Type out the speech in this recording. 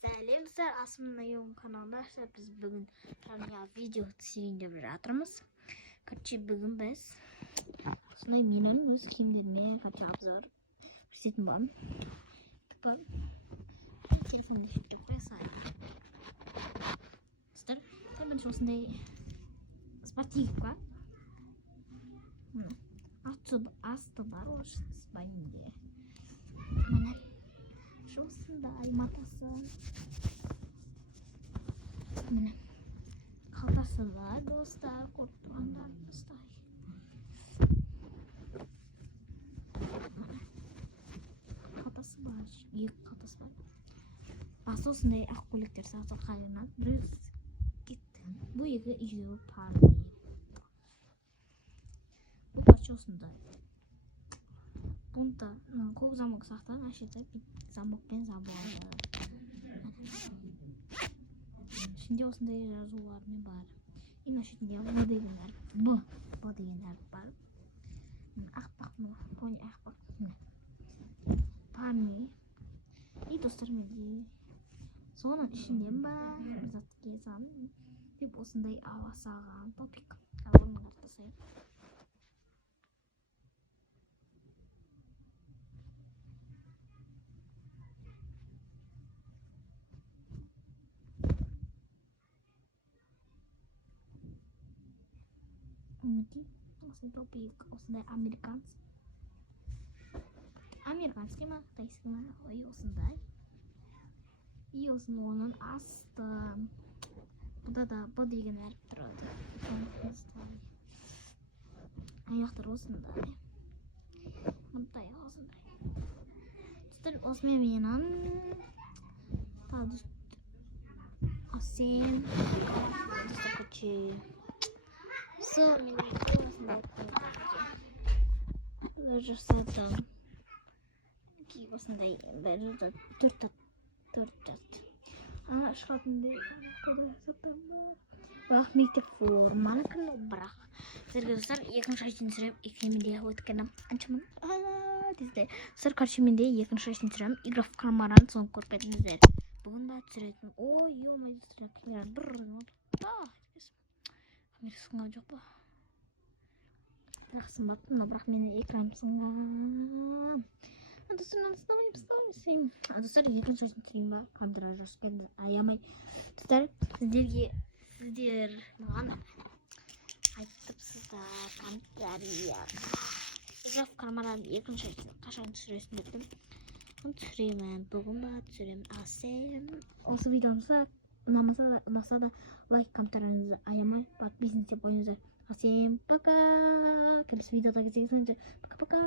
Сәлем сіздер, Асымның Аюм каналында біз бүгін жаңа видео түсірейін жатырмыз. Бүгін біз осындай менің өз киімдеріме обзор көрсететін боламын. Телефонды шеттеп қоя салайын. Сіздер, бірінші осындай спортивка. Асты бар осы спайнде. Міне осындай матасы. Міне қалтасы бар достар, көріп тұрғандар достар. Қалтасы бар, екі қалтасы бар. Басы осындай ақ көйлектер сағызы қайырнады. Бір кетті. Бұл екі үйі пар. Бұл парша осындай. Бұнда көп замок сақтан ашыда замокпен жабылады. Ішінде осындай жазулармен бар. Ең шетінде Б деген әріп бар. Ақпақ, пони ақпақ. Парни. И достар менде. Соның ішінден бар. Затке зам. Деп осындай ауа саған топик. Алғырмын артасайым. Осындай топик, осындай американский ма, қытайский ма, ой осындай. И осының оның асты. Бұда да Б деген әріп тұрады. Аяқтар осындай. Мұндай осындай. Тұстыр осымен менің Асен Тұстыр жасадым. Осындай төрт жат. Шығатындай бірақ мектеп форманы күні бірақ. Сіздерге достар, екінші айттен сүрем, екеменде өткенім. Аншымын? Сіздер қаршыменде екінші айттен сүрем, игра в кальмаран соң көрпетіңіздер. Бүгін ба түсіретін. Ой, ой, түсіретін. Бір камерасыңа жоқ па? Бірақ сымбаттым, бірақ мені экран сыңған. Достар, екінші айттен сүрем ба? Қандыра жоспен аямай. Достар, сіздер маған айтыпсыздар комментария. Игра в кальмаран екінші айттен қашан түсіресін дедім. Түсіремін, бүгін ба түсірем. Асен. Осы видеоңызға ұнаса да лайк, комментарияңызды аямай, подписывайтесь болыңыздар. Всем пока. Келесі видеода кездескенше. Пока-пока.